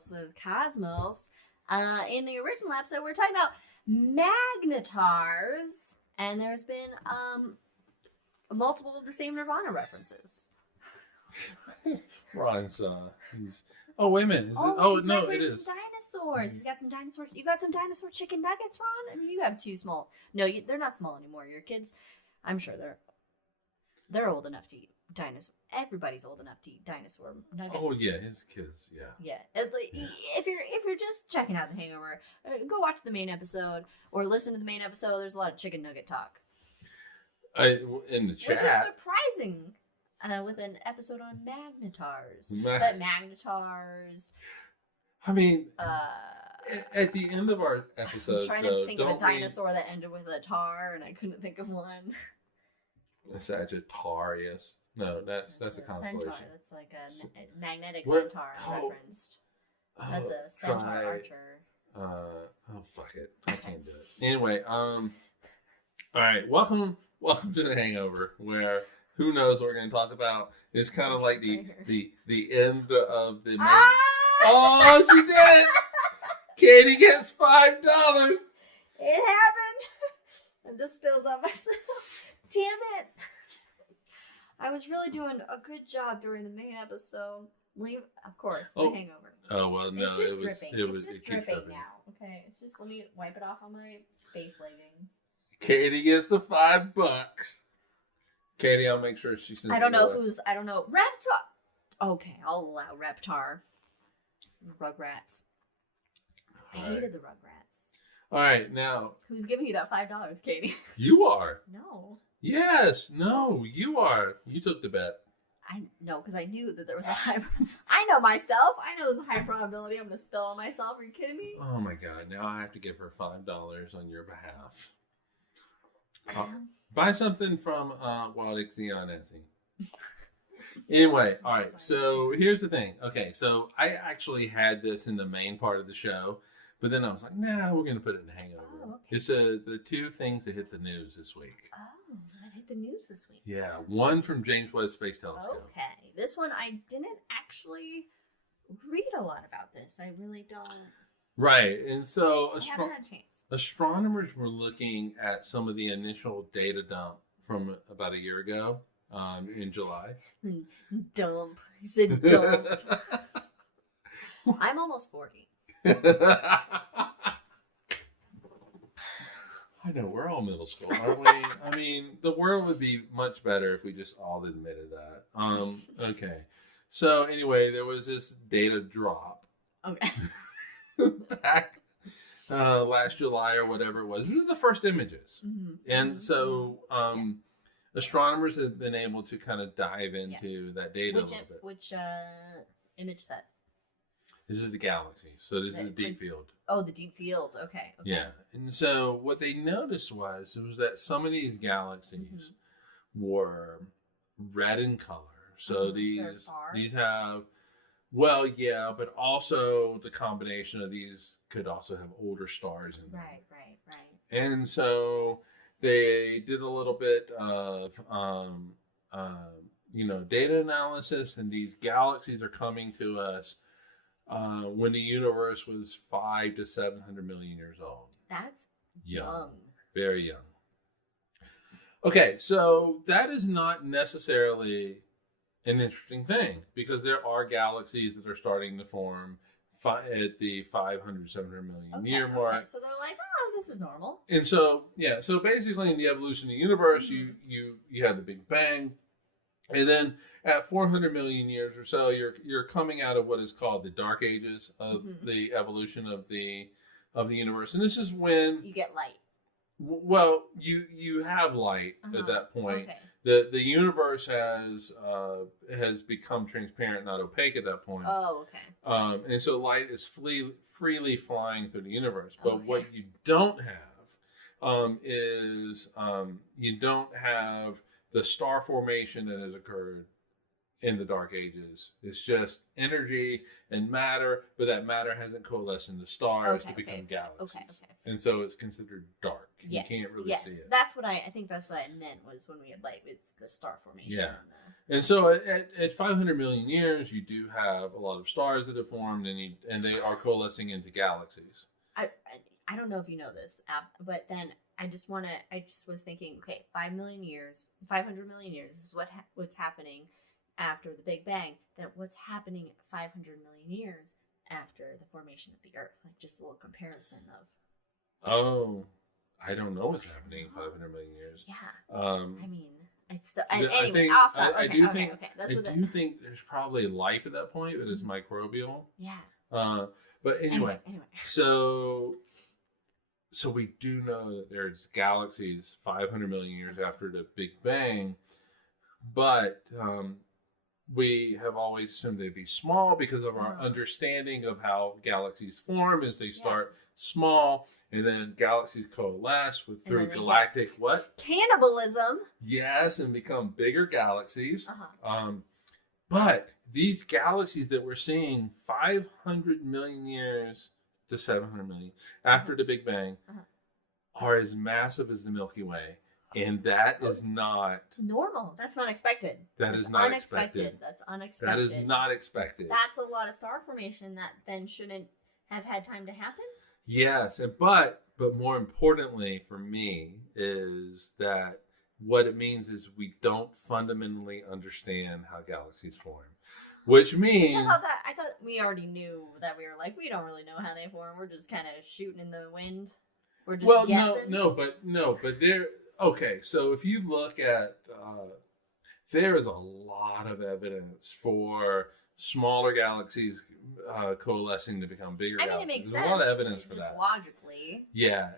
Cosmos with Cosmos. In the original episode, we're talking about Magnetars, and there's been multiple of the same Nirvana references. Ron's, oh, wait a minute. It is. Dinosaurs. He's got some dinosaur. You got some dinosaur chicken nuggets, Ron? I mean, you have two small. No, they're not small anymore. Your kids, I'm sure they're old enough to eat dinosaur. Everybody's old enough to eat dinosaur nuggets. Oh yeah, his kids. Yeah. Yeah. If you're just checking out The Hangover, go watch the main episode or listen to the main episode. There's a lot of chicken nugget talk. In the chat, which is surprising. With an episode on Magnetars. But Magnetars... I mean, at the end of our episode, I was trying to think of a dinosaur that ended with a tar, and I couldn't think of one. A Sagittarius. No, that's a constellation. Centaur. That's like a magnetic centaur referenced. That's a centaur archer. Fuck it. I can't do it. Anyway, all right. Welcome to The Hangover, where... Who knows what we're going to talk about? It's kind of like the end of the main... Oh, she did it! Katie gets $5. It happened. I just spilled on myself. Damn it. I was really doing a good job during the main episode. Of course, The Hangover. Oh, well, no. It's just dripping. It's just dripping now. Okay, it's just, let me wipe it off on my space leggings. Katie gets the $5. Katie, I'll make sure she sends I don't know. Reptar. Okay, I'll allow Reptar. Rugrats. I hated the Rugrats. All right, now. Who's giving you that $5, Katie? You are. No. Yes. No, you are. You took the bet. Because I knew that there was a high... I know myself. I know there's a high probability I'm going to spill on myself. Are you kidding me? Oh, my God. Now I have to give her $5 on your behalf. Buy something from Wildixia on Etsy. Anyway, all right. So here's the thing. Okay, so I actually had this in the main part of the show, but then I was like, nah, we're going to put it in Hangover. Oh, okay. It's the two things that hit the news this week. Oh, that hit the news this week. Yeah, one from James Webb Space Telescope. Okay, this one I didn't actually read a lot about this. I really don't. Right, and so haven't had a chance. Astronomers were looking at some of the initial data dump from about a year ago in July. Dump. He said dump. I'm almost 40. I know, we're all middle school, aren't we? I mean, the world would be much better if we just all admitted that. Okay. So anyway, there was this data drop. Okay. Back last July or whatever it was. This is the first images. Mm-hmm. And so astronomers have been able to kind of dive into that data a little bit. Which image set? This is the galaxy. So this is the deep field. Oh, the deep field. Okay. Yeah. And so what they noticed was that some of these galaxies were red in color. So these have... Well, yeah, but also the combination of these could also have older stars in them. Right. And so they did a little bit of, data analysis, and these galaxies are coming to us when the universe was 500 to 700 million years old. That's young. Very young. Okay, so that is not necessarily an interesting thing, because there are galaxies that are starting to form at the 500, 700 million year mark. So they're like, this is normal. And so, so basically in the evolution of the universe, you had the Big Bang. And then at 400 million years or so, you're coming out of what is called the Dark Ages of the evolution of the universe. And this is when... You get light. Well, you have light at that point. Okay. The universe has become transparent, not opaque at that point. Oh, okay. And so light is freely flying through the universe. But what you don't have is you don't have the star formation that has occurred in the Dark Ages. It's just energy and matter, but that matter hasn't coalesced into stars to become galaxies. Okay. And so it's considered dark. Yes. You can't really see it. That's what I think that's what I meant was when we had light, it's the star formation. Yeah. And so at 500 million years, you do have a lot of stars that have formed, and they are coalescing into galaxies. I don't know if you know this, but then I just was thinking, okay, 500 million years this is what's happening after the Big Bang. Then what's happening 500 million years after the formation of the Earth? Like just a little comparison of. Oh, I don't know what's happening in 500 million years. Yeah. I mean, it's still, anyway, off topic. I do think there's probably life at that point, but it's microbial. Yeah. But anyway. So we do know that there's galaxies 500 million years after the Big Bang, but we have always assumed they'd be small because of our understanding of how galaxies form as they start small, and then galaxies coalesce through galactic cannibalism. Yes, and become bigger galaxies. But these galaxies that we're seeing 500 million years to 700 million after the Big Bang are as massive as the Milky Way. And that is not normal. That's not expected. That's unexpected. That's unexpected. That is not expected. That's a lot of star formation that then shouldn't have had time to happen. Yes, but more importantly for me is that what it means is we don't fundamentally understand how galaxies form. Which means I thought we already knew that. We were like, we don't really know how they form. We're just kind of shooting in the wind. We're just guessing. But there. Okay, so if you look at, there is a lot of evidence for smaller galaxies coalescing to become bigger. I mean, it makes sense. There's a lot of evidence for just that. Logically. Yeah,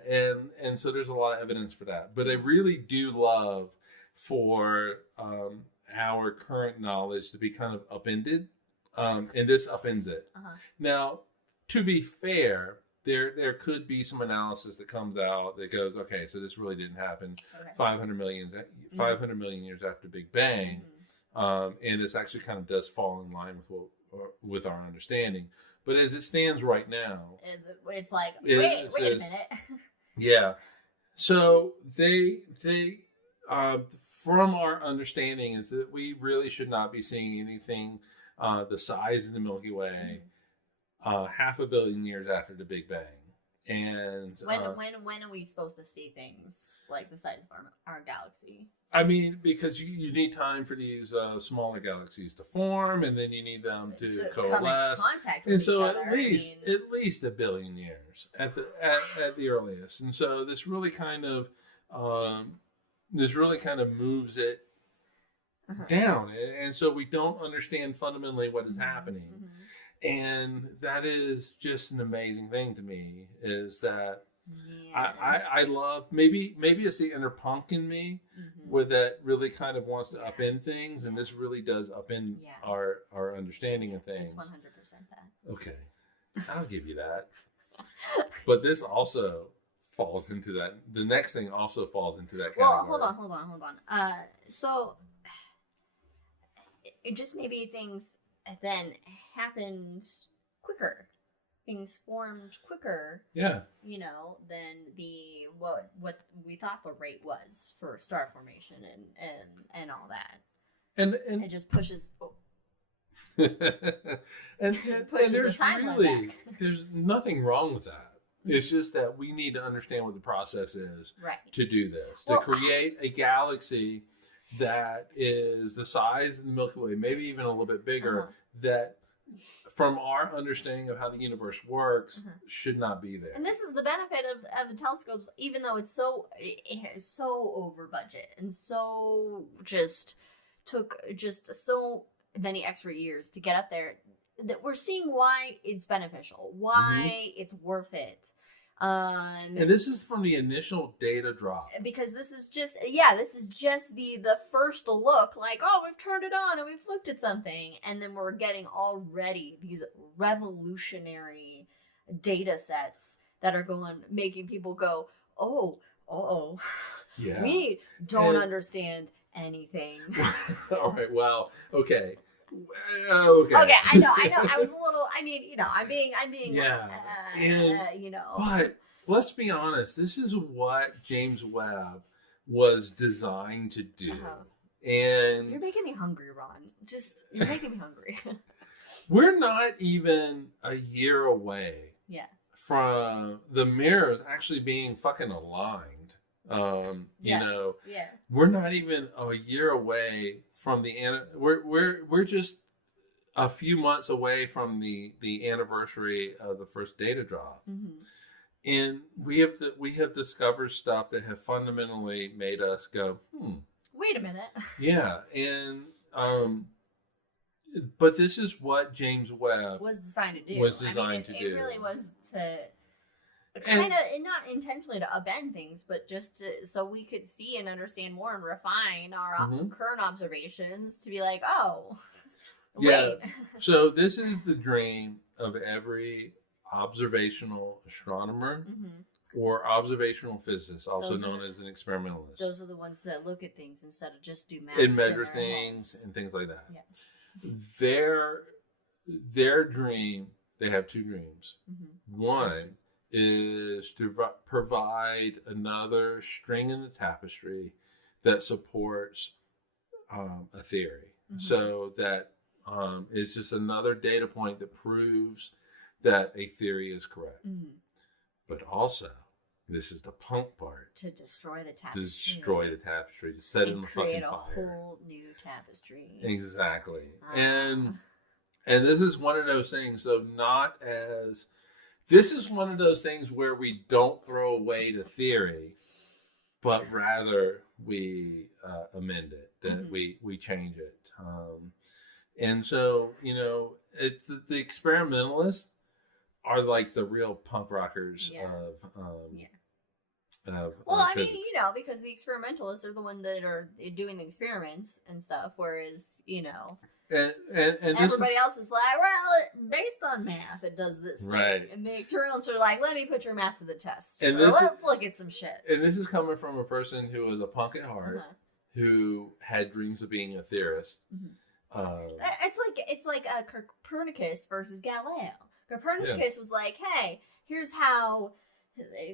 and so there's a lot of evidence for that. But I really do love for our current knowledge to be kind of upended, and this upends it. Now, to be fair, there could be some analysis that comes out that goes, okay, so this really didn't happen 500 million years after Big Bang, and this actually kind of does fall in line with our understanding. But as it stands right now, it's like, wait a minute. Yeah. So they from our understanding is that we really should not be seeing anything the size of the Milky Way 500 million years after the Big Bang. And when are we supposed to see things like the size of our galaxy? I mean, because you need time for these smaller galaxies to form, and then you need them to coalesce. Come in contact with and so each other. at least 1 billion years at the earliest. And so this really kind of moves it down, and so we don't understand fundamentally what is happening. And that is just an amazing thing to me, is that I love, maybe it's the inner punk in me where that really kind of wants to upend things, and this really does upend our understanding of things. It's 100% that. Okay, I'll give you that. But this also falls into that. The next thing also falls into that category. Well, hold on. So it just maybe things then happened quicker. Things formed quicker. Yeah. Than what we thought the rate was for star formation and all that. And it just pushes. and pushes there's the timeline really back. There's nothing wrong with that. It's just that we need to understand what the process is to do this, to create a galaxy that is the size of the Milky Way, maybe even a little bit bigger, that from our understanding of how the universe works should not be there. And this is the benefit of the telescopes, even though it is so over budget and so took so many extra years to get up there, that we're seeing why it's beneficial, why it's worth it. And this is from the initial data drop. Because this is just the first look, like, oh, we've turned it on and we've looked at something. And then we're getting already these revolutionary data sets that are making people go, oh, we don't understand anything. All right, well, okay. Okay, I know. I was a little. I'm being. But let's be honest. This is what James Webb was designed to do. And you're making me hungry, Ron. You're making me hungry. We're not even a year away. Yeah. From the mirrors actually being fucking aligned. You know. Yeah. We're not even a year away from we're just a few months away from the anniversary of the first data drop. Mm-hmm. And we have discovered stuff that have fundamentally made us go, wait a minute. Yeah, and but this is what James Webb was designed to do. It really was to kind of not intentionally to upend things, but just so we could see and understand more and refine our current observations to be like, oh, wait. So this is the dream of every observational astronomer or observational physicist, also known as an experimentalist. Those are the ones that look at things instead of just do math and measure things and things like that. Yeah. Their dream, they have two dreams. One is to provide another string in the tapestry that supports a theory. So that it's just another data point that proves that a theory is correct. But also, this is the punk part. To destroy the tapestry. To set it in the fucking fire. Create a whole new tapestry. Exactly. And this is one of those things, so this is one of those things where we don't throw away the theory, but rather we amend it, that we change it. And so, you know, the experimentalists are like the real punk rockers of physics. You know, because the experimentalists are the one that are doing the experiments and stuff, whereas, you know, and everybody else is like, well, based on math, it does this thing. And the experimentalists are like, let me put your math to the test. And let's look at some shit. And this is coming from a person who was a punk at heart, who had dreams of being a theorist. It's like Copernicus versus Galileo. Copernicus was like, hey, here's how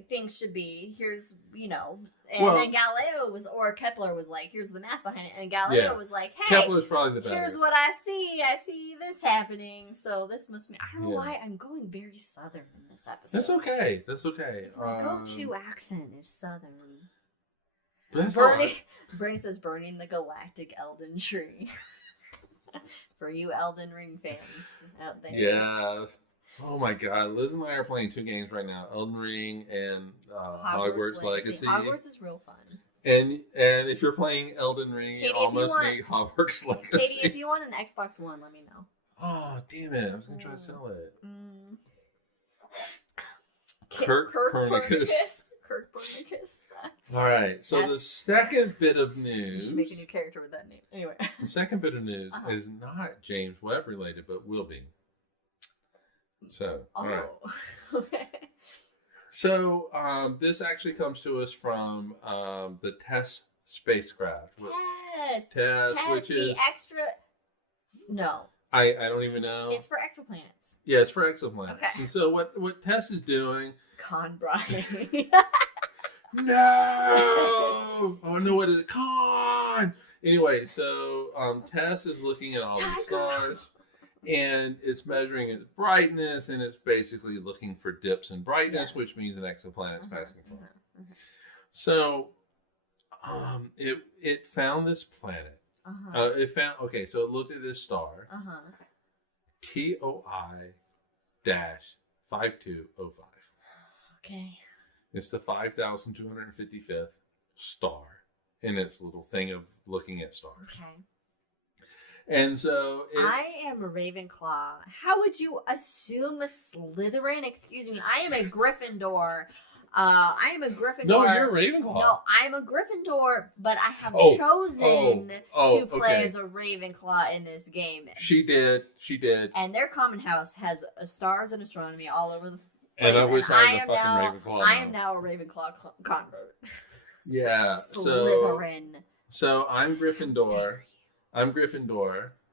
things should be. Here's, you know, and then Galileo or Kepler was like, here's the math behind it. And Galileo was like, hey, Kepler's probably the better. Here's what I see. I see this happening. So this must be, I don't know why I'm going very Southern in this episode. That's okay. My go-to accent is Southern. Bernie says burning the galactic Elden tree. For you Elden Ring fans out there. Yes. Oh my God, Liz and I are playing two games right now: Elden Ring and Hogwarts Legacy. Hogwarts is real fun. And if you're playing Elden Ring, you almost need Hogwarts Legacy. Katie, if you want an Xbox One, let me know. Oh damn it! I was gonna try to sell it. Copernicus. All right, so the second bit of news. You should make a new character with that name. Anyway, the second bit of news is not James Webb related, but will be. So, all right. Okay. So, this actually comes to us from the TESS spacecraft. TESS, which is the extra. No. I don't even know. It's for exoplanets. Yeah, it's for exoplanets. Okay. And so what TESS is doing? Brian. No! Oh no, what is it? Con! Anyway, so TESS is looking at all these stars. And it's measuring its brightness, and it's basically looking for dips in brightness, which means an exoplanet's passing through. So, it found this planet. So it looked at this star. TOI-5205. Okay. It's the 5,255th star in its little thing of looking at stars. Okay. And so I am a Ravenclaw. How would you assume a Slytherin? Excuse me. I am a Gryffindor. I am a Gryffindor. No, you're a Ravenclaw. No, I'm a Gryffindor, but I have chosen to play as a Ravenclaw in this game. She did. And their common house has stars and astronomy all over the place. And I wish I was a fucking Ravenclaw. I am now a Ravenclaw convert. Yeah. Slytherin. So I'm Gryffindor.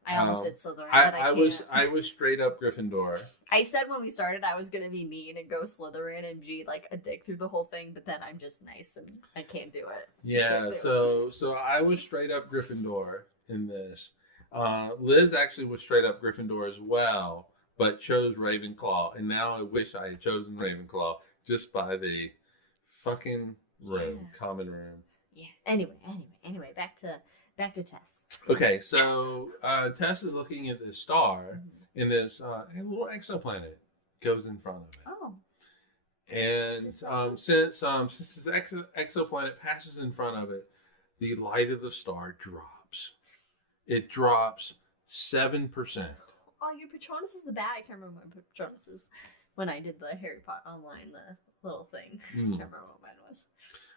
I almost said Slytherin, but I can't. I was straight up Gryffindor. I said when we started I was gonna be mean and go Slytherin and be like a dick through the whole thing, but then I'm just nice and I can't do it. Yeah, so I was straight up Gryffindor in this. Liz actually was straight up Gryffindor as well, but chose Ravenclaw, and now I wish I had chosen Ravenclaw just by the fucking room, common room. Yeah. Anyway, back to Tess. Okay, so Tess is looking at this star, and this a little exoplanet goes in front of it. Oh. And since this exoplanet passes in front of it, the light of the star drops. It drops 7%. Oh, your Patronus is the bad. I can't remember my Patronus is when I did the Harry Potter online, the little thing. I can't remember what mine was.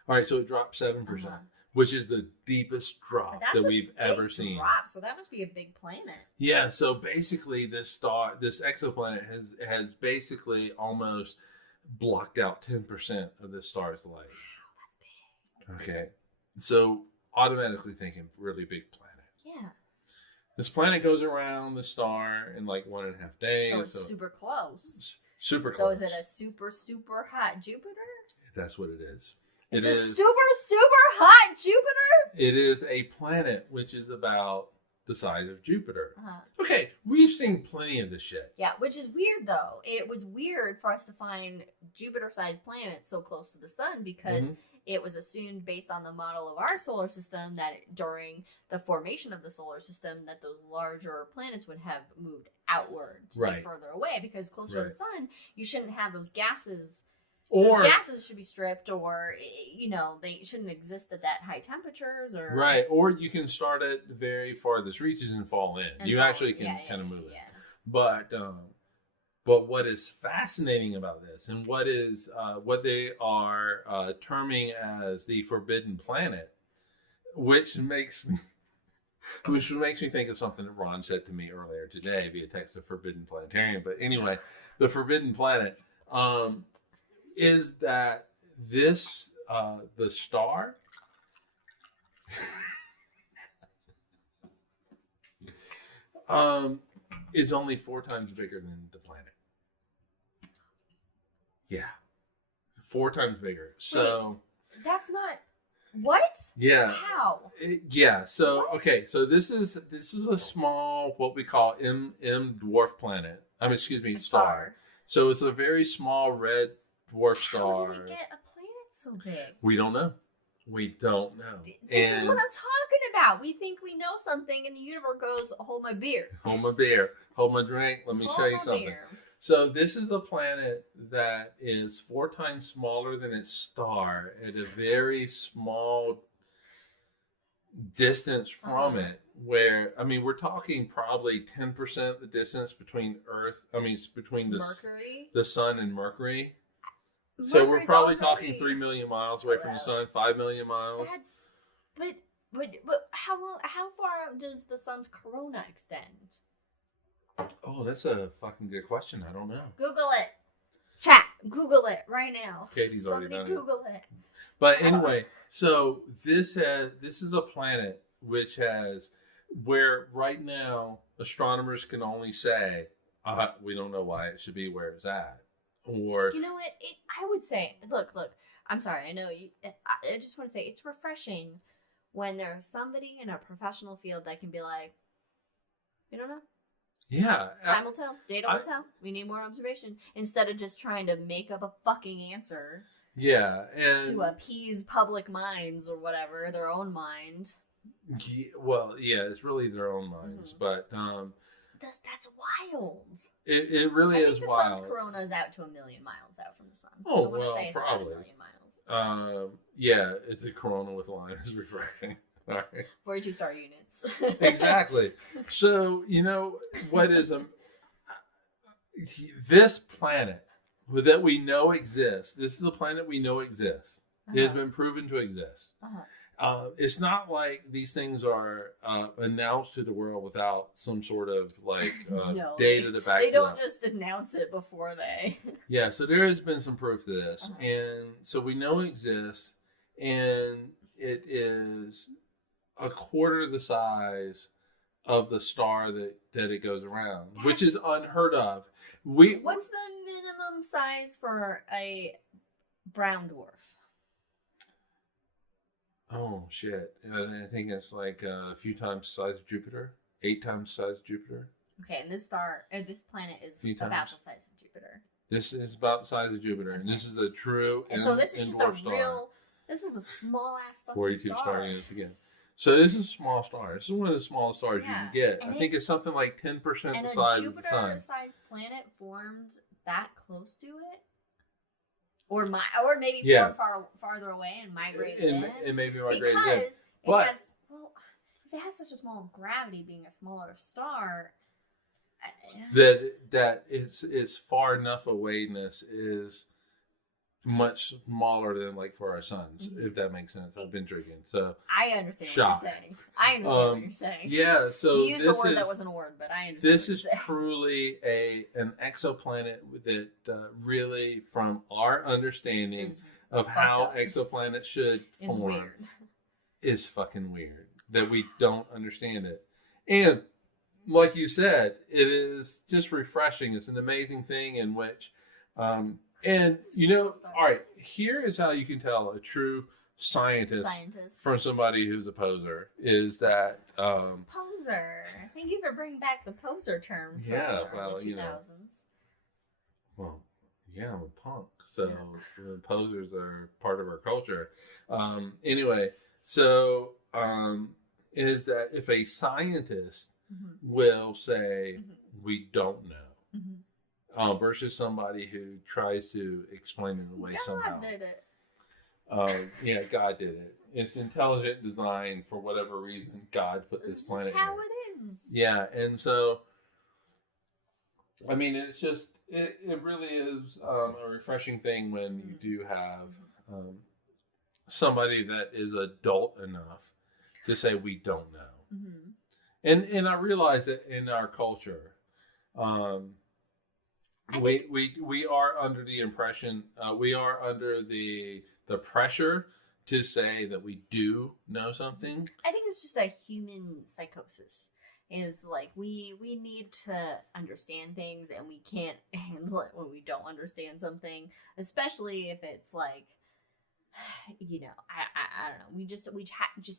All right, so it dropped 7%, which is the deepest drop that we've ever seen. Drop, so that must be a big planet. Yeah, so basically this exoplanet has basically almost blocked out 10% of the star's light. Wow, that's big. Okay, so automatically thinking really big planet. Yeah. This planet goes around the star in like 1.5 days. So it's super close. Super close. So is it a super, super hot Jupiter? That's what it is. It's a super, super hot Jupiter? It is a planet which is about the size of Jupiter. Uh-huh. Okay, we've seen plenty of this shit. Yeah, which is weird though. It was weird for us to find Jupiter-sized planets so close to the sun because it was assumed based on the model of our solar system that during the formation of the solar system that those larger planets would have moved outward to be further away because closer to the sun, you shouldn't have those gases. Those gases should be stripped, or they shouldn't exist at that high temperatures, or or you can start at the very farthest reaches and fall in. You actually can kind of move it. Yeah. But what is fascinating about this, and what they are terming as the Forbidden Planet, which makes me think of something that Ron said to me earlier today via text of Forbidden Planetarium. But anyway, the Forbidden Planet. Is that this the star is only 4 times bigger than the planet. Yeah, 4 times bigger. So that's not what? Yeah. How? Yeah. So okay. So this is a small what we call M dwarf planet. Excuse me, star. So it's a very small red dwarf star. How did we get a planet so big? We don't know. We don't know. This is what I'm talking about. We think we know something, and the universe goes, "Hold my beer, hold my beer, hold my drink. Let me show you something." Beer. So this is a planet that is 4 times smaller than its star at a very small distance from it. Where we're talking probably 10% the distance between Earth. Between the Sun and Mercury. So we're probably talking 3 million miles away from the sun, 5 million miles. But how far out does the sun's corona extend? Oh, that's a fucking good question. I don't know. Google it. Chat. Google it right now. Katie's already done it. Google it. But anyway, so this is a planet where right now astronomers can only say we don't know why it should be where it's at. Or you know what? I would say, look. I'm sorry. I know you. I just want to say it's refreshing when there's somebody in a professional field that can be like, you don't know. Yeah. Time will tell. Data will tell. We need more observation instead of just trying to make up a fucking answer. Yeah, and to appease public minds or whatever, their own mind. Well, yeah, it's really their own minds, but that's wild. It really is wild. I think the sun's corona is out to 1 million miles out from the sun. Oh, I want to say it's probably. about 1 million miles. Yeah, it's a corona with lines refracting. All right. 42 star units. Exactly. So, what is this planet that we know exists? This is a planet we know exists. It has been proven to exist. It's not like these things are announced to the world without some sort of data to back it up. They don't just announce it before they. Yeah, so there has been some proof to this, and so we know it exists, and it is a quarter the size of the star that it goes around, which is unheard of. What's the minimum size for a brown dwarf? Oh shit! I think it's like a few times the size of Jupiter, 8 times the size of Jupiter. Okay, and this planet is about the size of Jupiter. This is about the size of Jupiter, and this is a true. And so this is just a real. This is a small ass fucking 42 star. star units again. So this is a small star. This is one of the smallest stars you can get. I think it's something like 10% the size of the sun. And a Jupiter-sized planet formed that close to it, or maybe formed farther away and migrated in. It maybe migrated in. Because if it has such a small gravity, being a smaller star, that it's far enough awayness is much smaller than like for our suns, if that makes sense. I've been drinking, so I understand what you're saying. I understand what you're saying. Yeah, so you used a word that wasn't a word, but I understand. This is truly an exoplanet that really, from our understanding of how exoplanets should form, is fucking weird. That we don't understand it, and like you said, it is just refreshing. It's an amazing thing in which. And, all right, here is how you can tell a true scientist from somebody who's a poser, is that... poser. Thank you for bringing back the poser term from the early 2000s. Well, yeah, I'm a punk, so the posers are part of our culture. Anyway, so is that if a scientist will say, we don't know, versus somebody who tries to explain it away somehow. God did it. God did it. It's intelligent design for whatever reason. God put this planet here. This is how it is. Yeah, and so, I mean, it's just, it really is a refreshing thing when you do have somebody that is adult enough to say, we don't know. And I realize that in our culture, we are under the impression, we are under the pressure to say that we do know something. I think it's just a human psychosis. Is like we need to understand things, and we can't handle it when we don't understand something, especially if it's like, I don't know. We just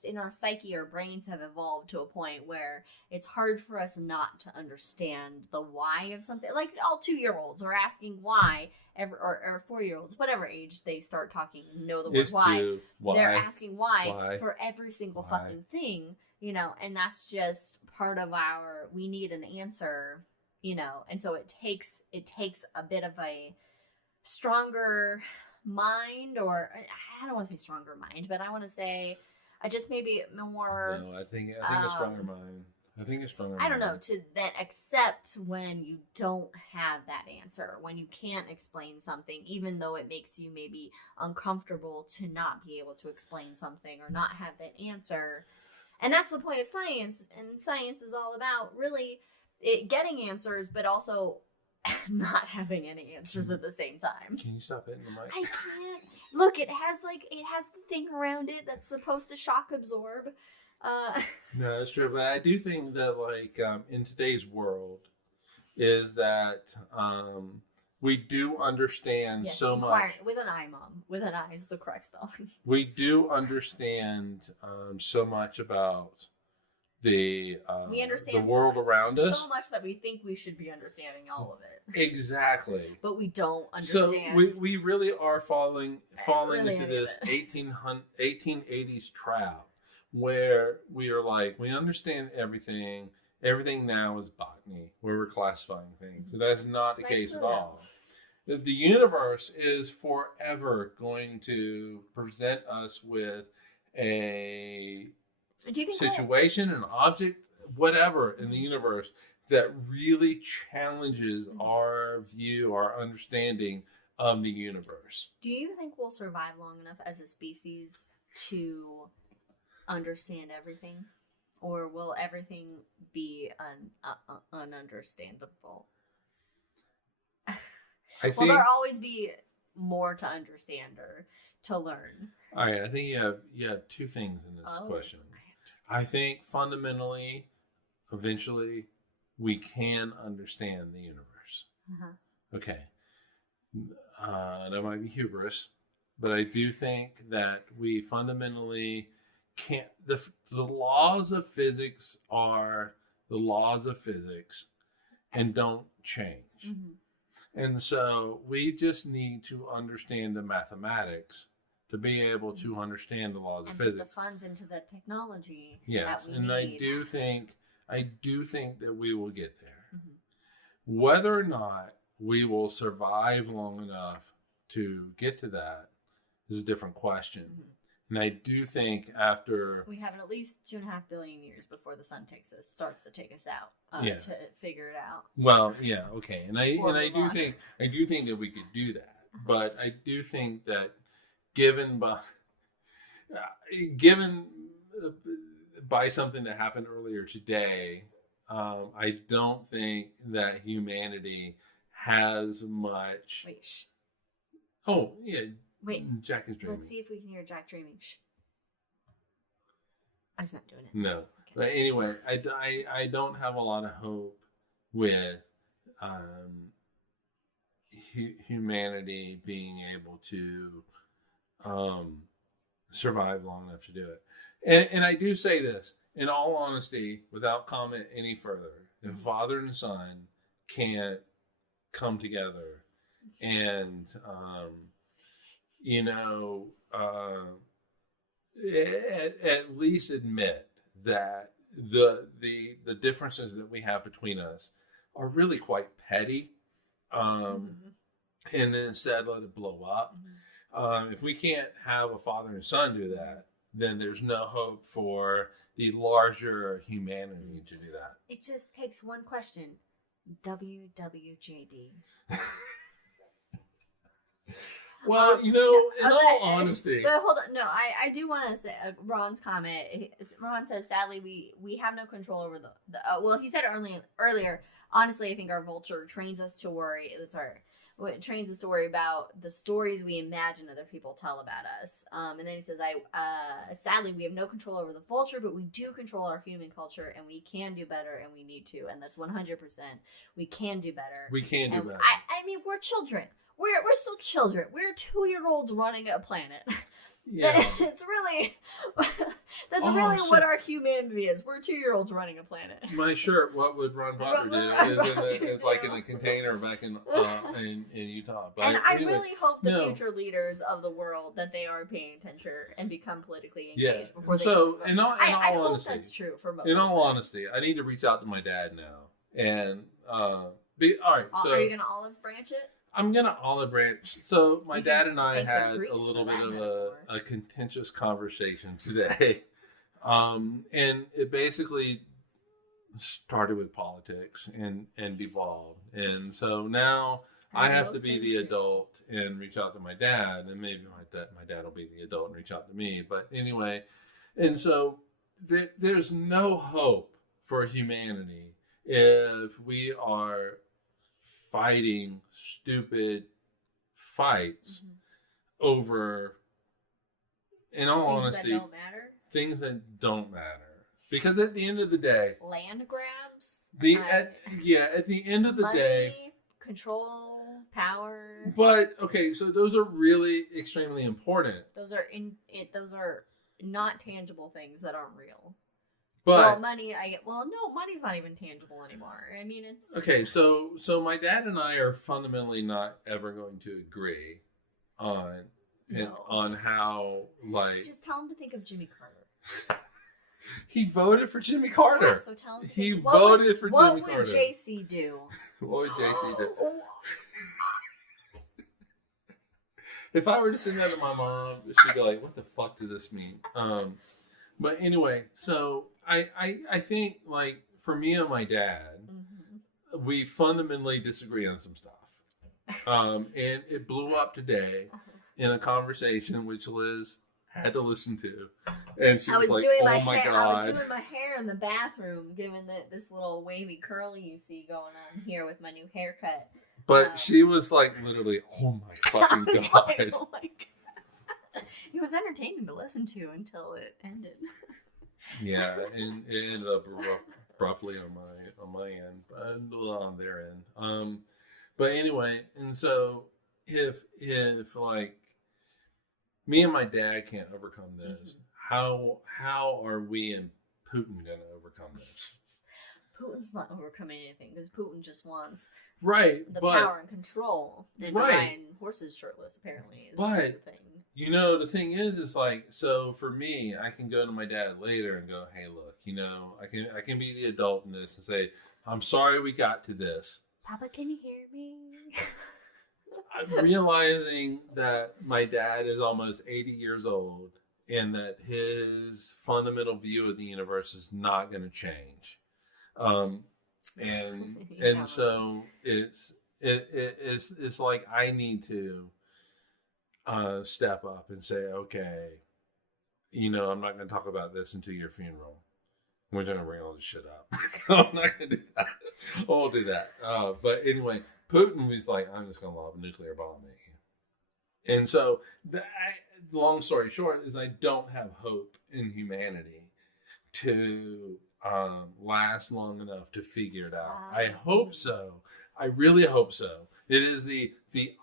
in our psyche, our brains have evolved to a point where it's hard for us not to understand the why of something. Like all 2-year-olds are asking why, or 4-year-olds, whatever age they start talking, know the word why. They're asking why for every single fucking thing, and that's just part of we need an answer, and so it takes a bit of a stronger mind, or I don't want to say stronger mind, but I want to say just maybe more. No, I think a stronger mind. I think it's stronger. I don't know, to then accept when you don't have that answer, when you can't explain something, even though it makes you maybe uncomfortable to not be able to explain something or not have that answer. And that's the point of science, and science is all about really getting answers, but also not having any answers at the same time. Can you stop hitting the mic? I can't. Look, it has the thing around it that's supposed to shock absorb. No, that's true. But I do think that, like, in today's world, is that we do understand so much. With an I, Mom. With an I is the correct spelling. We do understand so much about we understand the world around us so much that we think we should be understanding all of it. Exactly. But we don't understand. So we really are falling into this 1880s trap where we are like, we understand everything. Everything now is botany, where we're classifying things. So that's not the case at all. The universe is forever going to present us with a situation, an object, whatever in the universe that really challenges our view, our understanding of the universe. Do you think we'll survive long enough as a species to understand everything? Or will everything be ununderstandable? Will there always be more to understand or to learn? All right, I think you have two things in this question. I think fundamentally, eventually we can understand the universe. Okay. That might be hubris, but I do think that we fundamentally can't. The laws of physics are the laws of physics and don't change. And so we just need to understand the mathematics to be able to understand the laws of physics. Put the funds into the technology. Yes, that we and need. I do think that we will get there. Whether or not we will survive long enough to get to that is a different question. And I do think after we have at least 2.5 billion years before the sun starts to take us out to figure it out. Well, yeah, okay, and I do think that we could do that, but I do think that given by something that happened earlier today, I don't think that humanity has much. Wait. Oh yeah. Wait. Jack is dreaming. Let's see if we can hear Jack dreaming. I was not doing it. No. Okay. But anyway, I don't have a lot of hope with humanity being able to survive long enough to do it. And I do say this, in all honesty, without comment any further, if father and son can't come together and at least admit that the differences that we have between us are really quite petty, and then instead let it blow up. If we can't have a father and son do that, then there's no hope for the larger humanity to do that. It just takes one question. WWJD. Well, in all honesty. But hold on. No, I do want to say Ron's comment. Ron says, sadly, we have no control over the well, he said it earlier. Honestly, I think our vulture trains us to worry. It trains us to worry about the stories we imagine other people tell about us. And then he says, sadly, we have no control over the vulture, but we do control our human culture, and we can do better, and we need to. And that's 100%. We can do better. We can do better. I mean, we're children. We're still children. We're 2-year-olds running a planet. Yeah. It's really really what our humanity is. We're 2-year-olds running a planet. My shirt, what would Ron Potter do? Is like in a container back in Utah. But and I really hope the future leaders of the world that they are paying attention and become politically engaged before they. So, in all I honesty, hope that's true for most. In all honesty, I need to reach out to my dad now and be all right. So, are you going to olive branch it? I'm going to olive branch. So my dad and I had a little bit of a contentious conversation today. And it basically started with politics and devolved. And so now I have to be the adult and reach out to my dad. And maybe my dad will be the adult and reach out to me. But anyway, and so there's no hope for humanity if we are fighting stupid fights over, in all honesty, things that don't matter. Because at the end of the day, land grabs. At the end of the money, day, control, power. But okay, so those are really extremely important. Those are not tangible things that aren't real. But money, money's not even tangible anymore. I mean, it's okay. So my dad and I are fundamentally not ever going to agree on how, like. Just tell him to think of Jimmy Carter. He voted for Jimmy Carter. Yeah, so tell him. He voted for Jimmy Carter. What would JC do? What would JC do? If I were to send that to my mom, she'd be like, "What the fuck does this mean?" But anyway, so I think, like, for me and my dad, we fundamentally disagree on some stuff. And it blew up today in a conversation which Liz had to listen to. And she was like, oh my God. I was doing my hair in the bathroom, given this little wavy curl you see going on here with my new haircut. But she was like, literally, oh my fucking God. Like, oh my God. It was entertaining to listen to until it ended. Yeah, and it ended up abruptly on my end, on their end. But anyway, and so if like me and my dad can't overcome this, how are we and Putin going to overcome this? Putin's not overcoming anything because Putin just wants the power and control. And riding horses shirtless, apparently, is the thing. You know, the thing is like, so for me, I can go to my dad later and go, hey, look, you know, I can be the adult in this and say, I'm sorry we got to this. Papa, can you hear me? I'm realizing that my dad is almost 80 years old and that his fundamental view of the universe is not going to change. And so it's like I need to step up and say, okay, you know, I'm not going to talk about this until your funeral. We're going to bring all this shit up. I'm not going to do that. I won't do that. But anyway, Putin was like, I'm just going to lob a nuclear bomb at you. And so, long story short, is I don't have hope in humanity to last long enough to figure it out. I hope so. I really hope so. It is the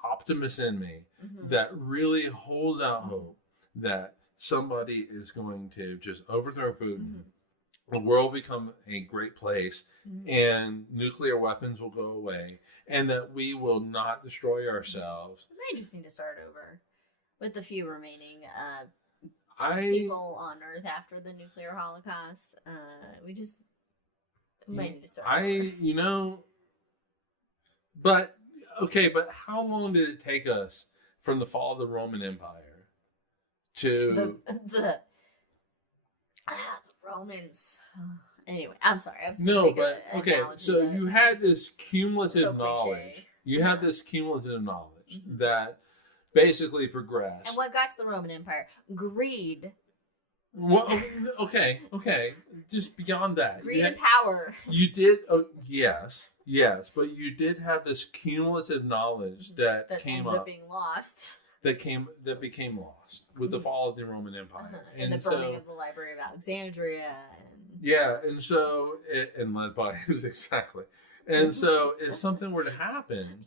optimist in me that really holds out hope that somebody is going to just overthrow Putin. The world will become a great place, and nuclear weapons will go away, and that we will not destroy ourselves. We might just need to start over with the few remaining people on Earth after the nuclear holocaust. We might need to start over. You know, but how long did it take us from the fall of the Roman Empire to the Romans? Anyway, I'm sorry. So you had this cumulative knowledge. You had this cumulative knowledge that basically progressed. And what got to the Roman Empire? Greed. Well, okay. Just beyond that. Greed and power. You did, yes, but you did have this cumulative knowledge that came up. Being lost. That became lost with the fall of the Roman Empire. And the burning of the Library of Alexandria. And led by, exactly. And so if something were to happen,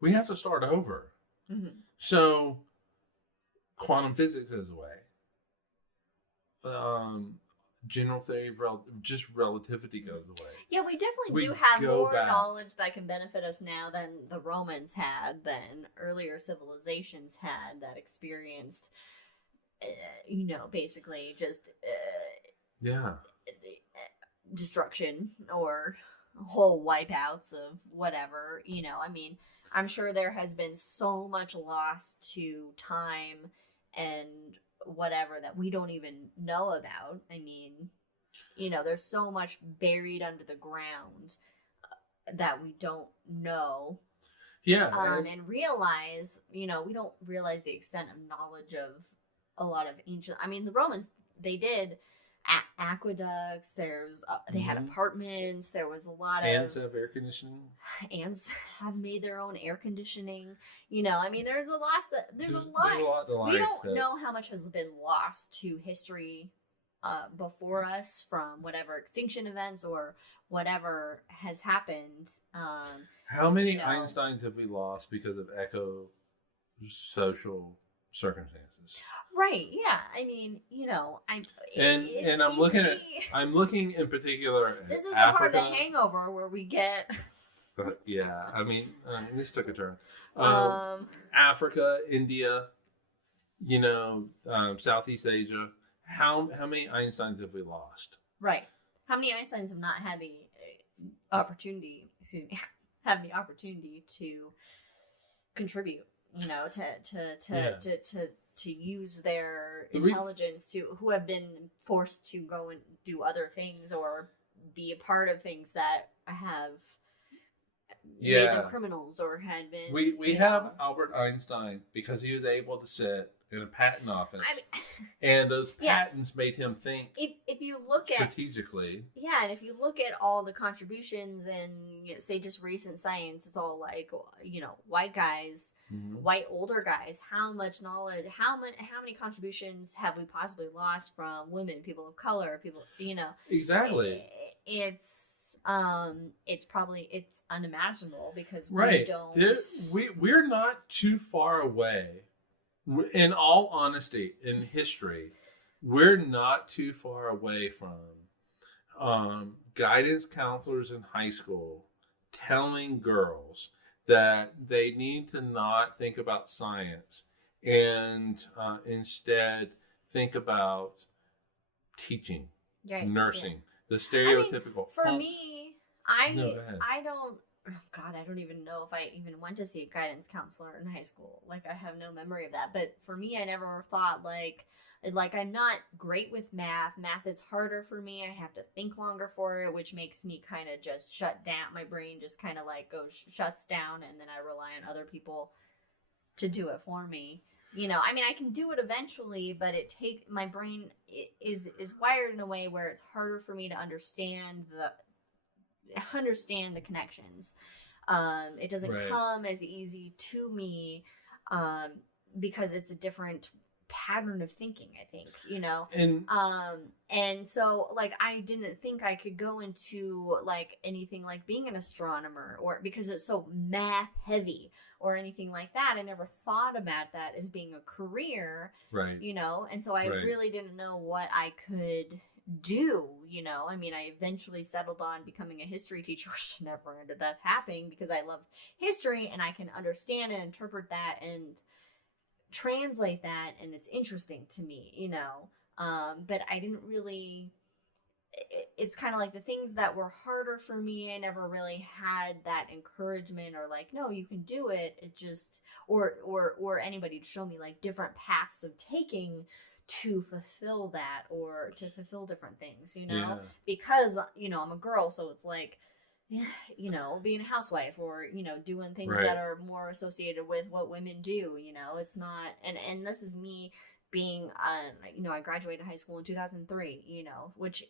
we have to start over. So quantum physics goes away. General theory of relativity goes away. Yeah, we definitely do have more knowledge that can benefit us now than the Romans had, than earlier civilizations had that experienced, basically just destruction or whole wipeouts of whatever. I mean, I'm sure there has been so much loss to time and whatever that we don't even know about. I mean, there's so much buried under the ground that we don't know. Yeah. And realize, we don't realize the extent of knowledge of a lot of ancient. I mean, the Romans, they did aqueducts. They had apartments. There was a lot of ants have air conditioning. Ants have made their own air conditioning. I mean, there's a lot. There's a lot. We don't know how much has been lost to history before us from whatever extinction events or whatever has happened. How many Einsteins have we lost because of social circumstances? Right. Yeah. I mean, I'm looking in particular at this is Africa. The part of the Hangover where we get. Yeah. I mean, this took a turn. Africa, India, Southeast Asia. How many Einsteins have we lost? Right. How many Einsteins have not had the opportunity? Have the opportunity to contribute. To use their intelligence who have been forced to go and do other things or be a part of things that have made them criminals or had been. We have Albert Einstein because he was able to sit in a patent office, and those patents made him think. If you look at strategically, and if you look at all the contributions and say just recent science, it's all like white guys, white older guys. How much knowledge? How many contributions have we possibly lost from women, people of color, people? Exactly. it's probably it's unimaginable because Right. we don't. We're not too far away. In all honesty, in history, we're not too far away from guidance counselors in high school telling girls that they need to not think about science and instead think about teaching, Right, nursing, the I mean, stereotypical. for me, No, go ahead. I don't. Oh God, I don't even know if I even went to see a guidance counselor in high school. Like, I have no memory of that. But for me, I never thought like I'm not great with math. Math is harder for me. I have to think longer for it, which makes me kind of just shut down. My brain just kind of like shuts down, and then I rely on other people to do it for me. You know, I mean, I can do it eventually, but my brain is wired in a way where it's harder for me to understand the connections. It doesn't Right. come as easy to me because it's a different pattern of thinking, I think, you know. And so like I didn't think I could go into like anything like being an astronomer, or because it's so math heavy or anything like that. I never thought about that as being a career, Right. you know. And so I Right. really didn't know what I could do, you know. I mean, I eventually settled on becoming a history teacher, which never ended up happening because I love history and I can understand and interpret that and translate that, and it's interesting to me, you know. But I didn't really. It's kind of like the things that were harder for me, I never really had that encouragement or like, no, you can do it. It just or anybody to show me like different paths of taking to fulfill that or to fulfill different things, you know. Yeah. Because, you know, I'm a girl, so it's like, you know, being a housewife or, you know, doing things Right. that are more associated with what women do, you know. It's not, and this is me being, you know, I graduated high school in 2003, you know, which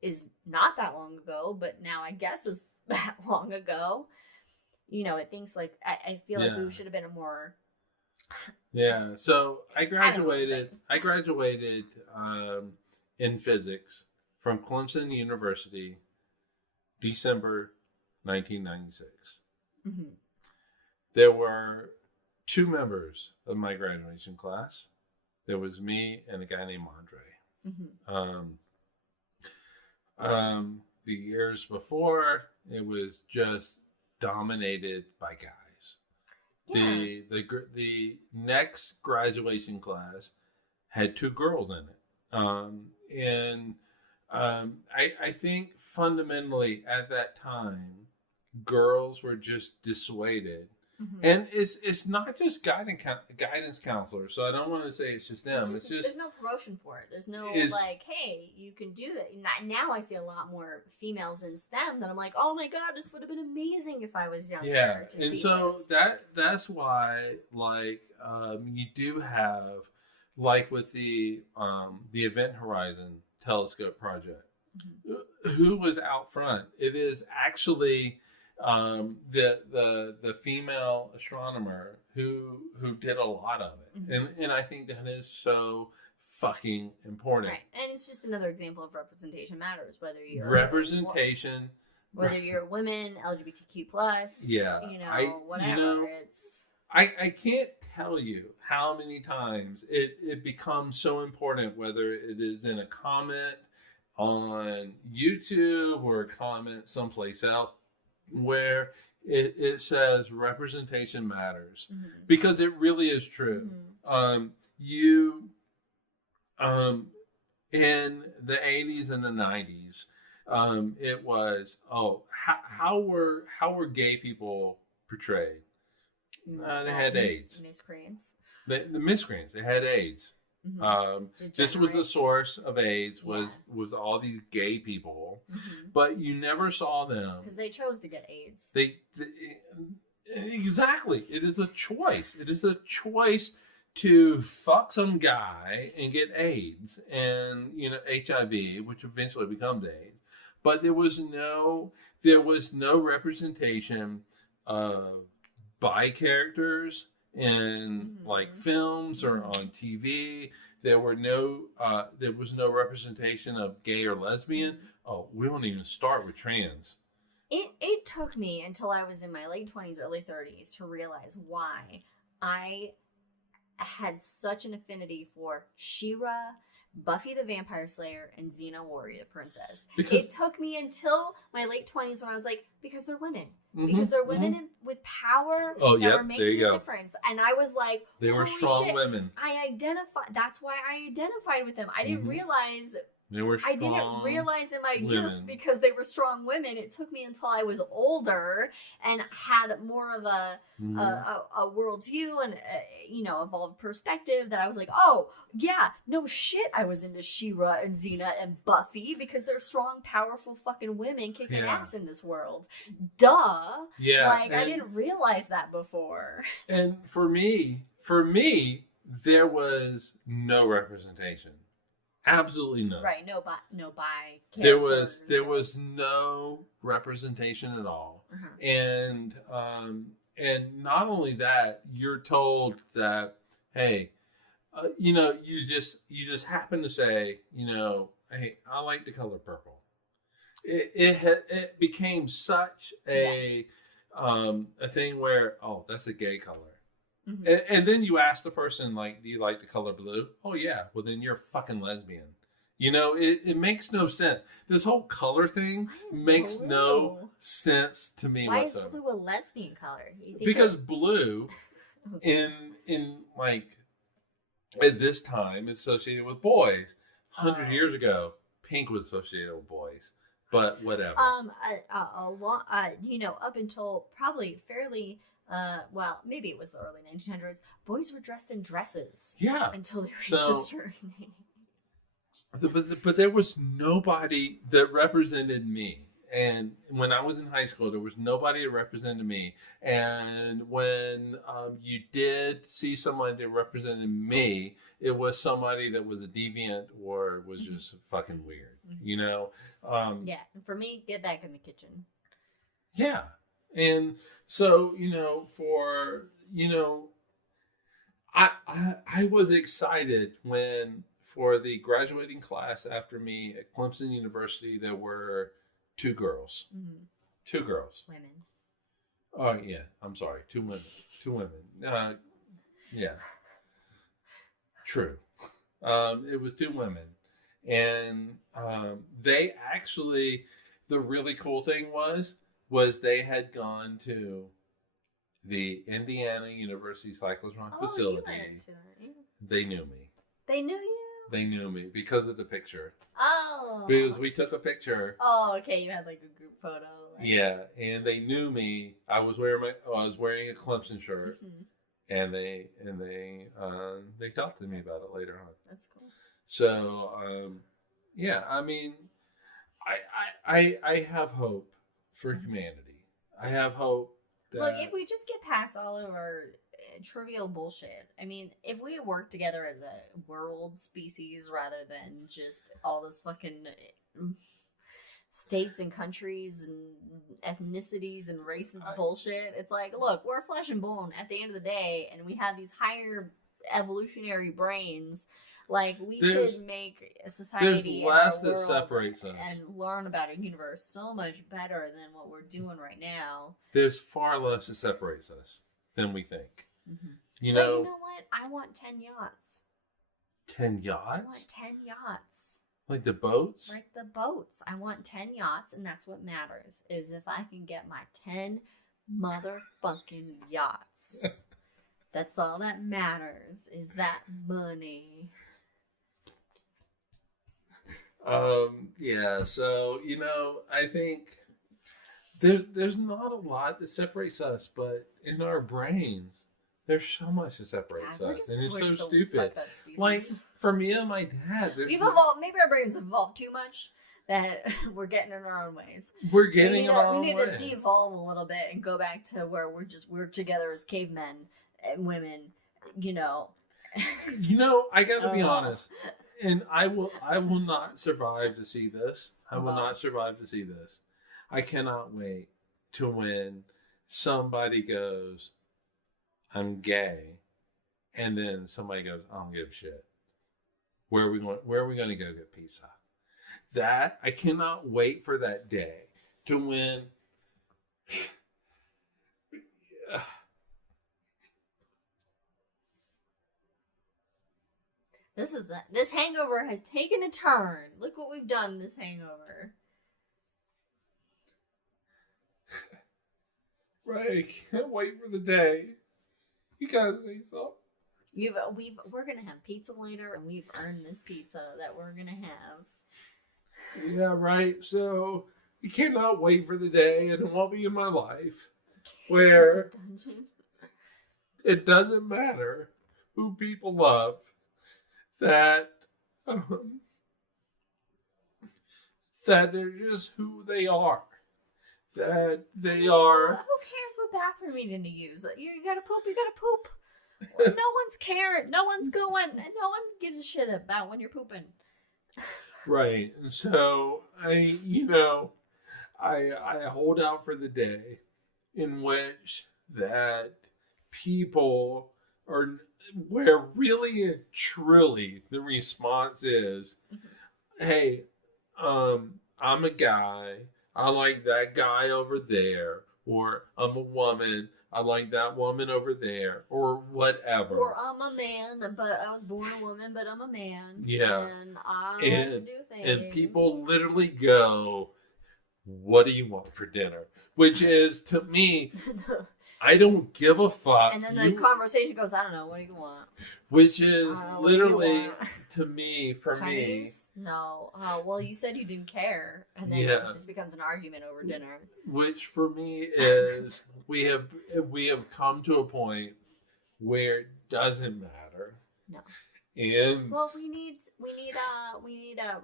is not that long ago, but now I guess is that long ago. You know, it thinks like, I feel like Yeah. we should have been a more. Yeah, so I don't know what I'm graduated. saying. I graduated in physics from Clemson University, December 1996. Mm-hmm. There were two members of my graduation class. There was me and a guy named Andre. Mm-hmm. The years before, it was just dominated by guys. Yeah. The next graduation class had two girls in it, I think fundamentally at that time, girls were just dissuaded, Mm-hmm. and it's not just guidance counselors. So I don't want to say it's just them. It's just there's no promotion for it. There's no like, hey, you can do that. Now I see a lot more females in STEM that I'm like, oh my god, this would have been amazing if I was younger. yeah, to and see so this. that's why like you do have like with the Event Horizon Telescope project. Mm-hmm. Who was out front? It is actually the female astronomer who did a lot of it, Mm-hmm. and I think that is so fucking important. Right, and it's just another example of representation matters. Whether you're Representation, whether you're women, LGBTQ plus, yeah, you know, whatever. It's I can't tell you how many times it becomes so important, whether it is in a comment on YouTube or a comment someplace else, where it says representation matters, mm-hmm. because it really is true. Mm-hmm. In the 80s and the 90s, it was, how were gay people portrayed? They had AIDS. Miscreants. The miscreants, they had AIDS. Mm-hmm. This was the source of AIDS, was all these gay people, mm-hmm. but you never saw them because they chose to get AIDS. They exactly. It is a choice. It is a choice to fuck some guy and get AIDS and, you know, HIV, which eventually becomes AIDS. But there was no representation of bi characters in mm-hmm. like films or on TV. There was no representation of gay or lesbian, Oh, we don't even start with trans. It took me until I was in my late 20s, early 30s to realize why I had such an affinity for She-Ra, Buffy the Vampire Slayer, and Xena Warrior Princess. It took me until my late 20s when I was like, because they're women. Because they're women with power that were making a difference. And I was like, they were strong women. That's why I identified with them. I didn't realize... I didn't realize in my youth because they were strong women. It took me until I was older and had more of a worldview and evolved perspective that I was like, oh yeah, no shit, I was into She-Ra and Xena and Buffy because they're strong, powerful fucking women kicking ass in this world. Duh. Yeah. Like I didn't realize that before. And for me, there was no representation. Absolutely none. Right, no bi. There was no representation at all, and not only that, you're told that, hey, you just happen to say, hey, I like the color purple. It became such a thing where, oh, that's a gay color. And then you ask the person, like, do you like the color blue? Oh, yeah. Well, then you're a fucking lesbian. It makes no sense. This whole color thing makes no sense to me whatsoever. Why is blue a lesbian color? Because blue, in like, at this time, is associated with boys. 100 years ago, pink was associated with boys. But whatever. Up until probably fairly... maybe it was the early 1900s. Boys were dressed in dresses. Yeah. Until they reached a certain age. But there was nobody that represented me. And when I was in high school, there was nobody that represented me. And when you did see somebody that represented me, it was somebody that was a deviant or was just fucking weird. Yeah. And for me, get back in the kitchen. Yeah. And so, I was excited when for the graduating class after me at Clemson University, there were two girls. Two girls. Women. Oh, yeah. I'm sorry. Two women. Yeah. True. It was two women. And they actually, the really cool thing was they had gone to the Indiana University cyclotron facility. You went to that, yeah. They knew me. They knew you? They knew me because of the picture. Oh. Because we took a picture. Oh, okay. You had like a group photo. Yeah, and they knew me. I was wearing a Clemson shirt, and they talked to me about it later on. That's cool. So, yeah. I mean, I have hope for humanity. I have hope that... Look, if we just get past all of our trivial bullshit, I mean, if we work together as a world species rather than just all this fucking states and countries and ethnicities and races bullshit, it's like, look, we're flesh and bone at the end of the day, and we have these higher evolutionary brains. Like, we could make a society less that separates us and learn about a universe so much better than what we're doing right now. There's far less that separates us than we think. But you know what? I want 10 yachts. 10 yachts? I want 10 yachts. Like the boats? Like the boats. I want 10 yachts, and that's what matters, is if I can get my 10 motherfucking yachts. That's all that matters, is that money. Yeah, so, I think there's not a lot that separates us, but in our brains, there's so much that separates us, and it's so stupid. Like, for me and my dad, we've evolved. Maybe our brains have evolved too much that we're getting in our own ways. We're getting in our own ways. We need to devolve a little bit and go back to where we're together as cavemen and women. I got to be honest. And I will not survive to see this. I will not survive to see this. I cannot wait to when somebody goes, I'm gay, and then somebody goes, I don't give a shit. Where are we going to go get pizza? That I cannot wait for that day to when This hangover has taken a turn. Look what we've done in this hangover. Right, I can't wait for the day. You gotta say something. We're gonna have pizza later, and we've earned this pizza that we're gonna have. Yeah, right. So I cannot wait for the day, and it won't be in my life where it doesn't matter who people love. That that they're just who they are. That they are. Who cares what bathroom you're gonna use? You gotta poop. You gotta poop. No one's caring. No one's going. No one gives a shit about when you're pooping. Right. So I hold out for the day in which that people are where really and truly the response is, hey, I'm a guy. I like that guy over there. Or I'm a woman. I like that woman over there. Or whatever. Or I'm a man, but I was born a woman, but I'm a man. Yeah. And I like to do things. And people literally go, what do you want for dinner? Which is, to me, I don't give a fuck. And then the conversation goes, I don't know, what do you want? Which is literally, to me, for Chinese? me. No. Well, you said you didn't care. And then it just becomes an argument over dinner. Which for me is, we have come to a point where it doesn't matter. No. And well, we need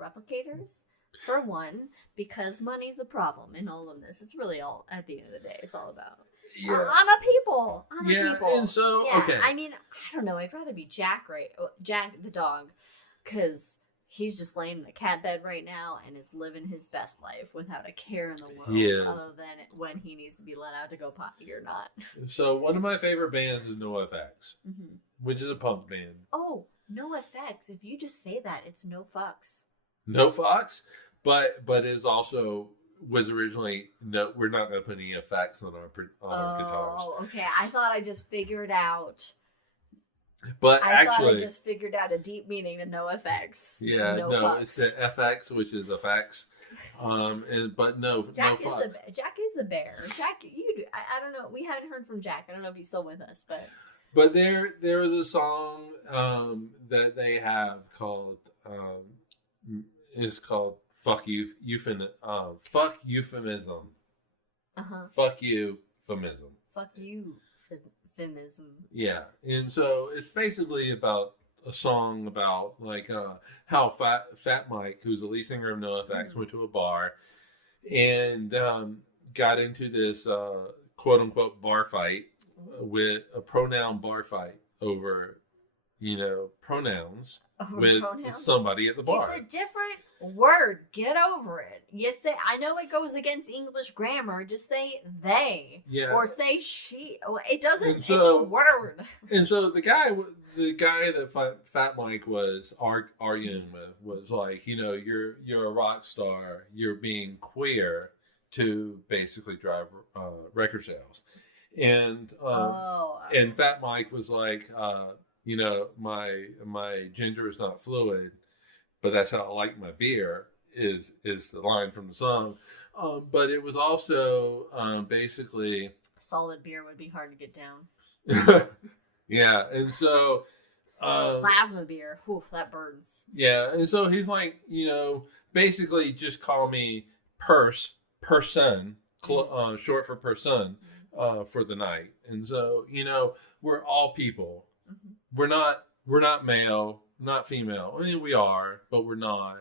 replicators. For one, because money's a problem in all of this. It's really all, at the end of the day, it's all about. Yeah. I'm a people. And so, okay. I mean, I don't know. I'd rather be Jack the dog, because he's just laying in the cat bed right now and is living his best life without a care in the world, other than when he needs to be let out to go potty or not. So one of my favorite bands is NoFX, which is a punk band. Oh, NoFX. If you just say that, it's no fucks. No fucks, but is also was originally we're not going to put any effects on our guitars. Oh, okay. I thought I just figured out. But I actually, thought I just figured out a deep meaning to no effects. Yeah, no, it's the FX, which is effects. But no, Jack no is fucks. Jack is a bear. Jack, I don't know. We haven't heard from Jack. I don't know if he's still with us, but. But there is a song that they have called is called Fuck You Fuck Euphemism. Fuck you feminism. Fuck you feminism. Yeah. And so it's basically about a song about like how Fat Mike, who's the lead singer of NoFX, went to a bar and got into this quote unquote bar fight with a pronoun bar fight over pronouns with somebody at the bar. It's a different word. Get over it. You say, I know it goes against English grammar. Just say they. Yeah. Or say she. It doesn't. It's a word. And so the guy that Fat Mike was arguing with was like, you're a rock star. You're being queer to basically drive record sales. And and Fat Mike was like, my gender is not fluid, but that's how I like my beer is the line from the song. But it was also basically solid beer would be hard to get down. Yeah, and so plasma beer, oof, that burns. Yeah, and so he's like, basically just call me person, short for person, for the night. And so we're all people. We're not male, not female. I mean, we are, but we're not.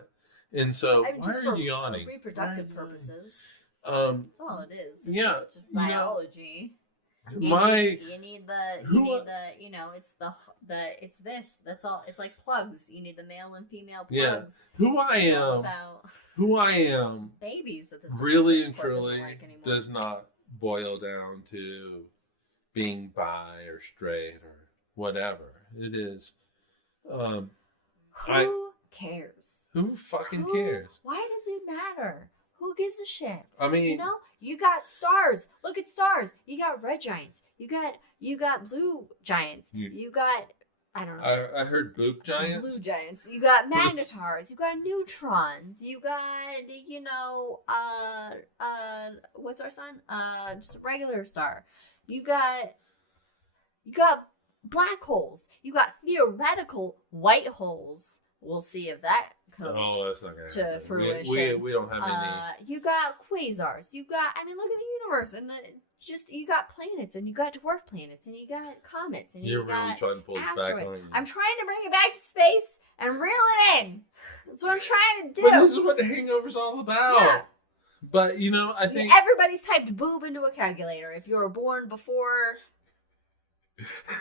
And so, why are you yawning? For reproductive purposes. That's all it is. It's just biology. You need it's this. That's all. It's like plugs. You need the male and female plugs. Yeah. Who I am. Babies that this really and truly does not boil down to being bi or straight or whatever. It is. cares? Who fucking cares? Why does it matter? Who gives a shit? I mean, you know, you got stars. Look at stars. You got red giants. You got blue giants. You got, I don't know. I heard bloop giants. Blue giants. You got magnetars. You got neutrons. You got, you know, what's our sun? Just a regular star. You got black holes. You got theoretical white holes. We'll see if that comes that's not gonna to happen. fruition. We don't have any. You got quasars. You got, I mean, look at the universe and you got planets and you got dwarf planets and you got comets and You're you really got trying to pull this back on you. I'm trying to bring it back to space and reel it in. That's what I'm trying to do. But this is what the Hangover's all about. Yeah. But you know, I think everybody's typed boob into a calculator. If you were born before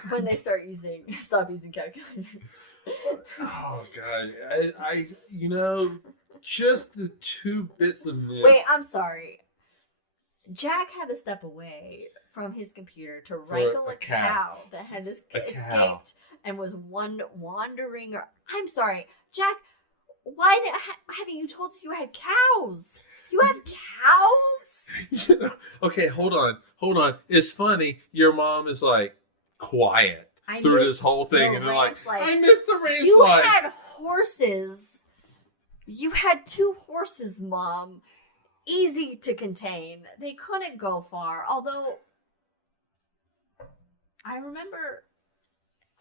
when they stop using calculators. Oh God, I you know, just the 2 bits of news. Wait, I'm sorry. Jack had to step away from his computer to wrangle a cow that had escaped and was wandering. I'm sorry, Jack. Why haven't you told us you had cows? You have cows? Okay, hold on. It's funny. Your mom is like quiet through this whole thing, and they're like, I missed the ranch life. You had horses. You had 2 horses, Mom. Easy to contain. They couldn't go far. Although, I remember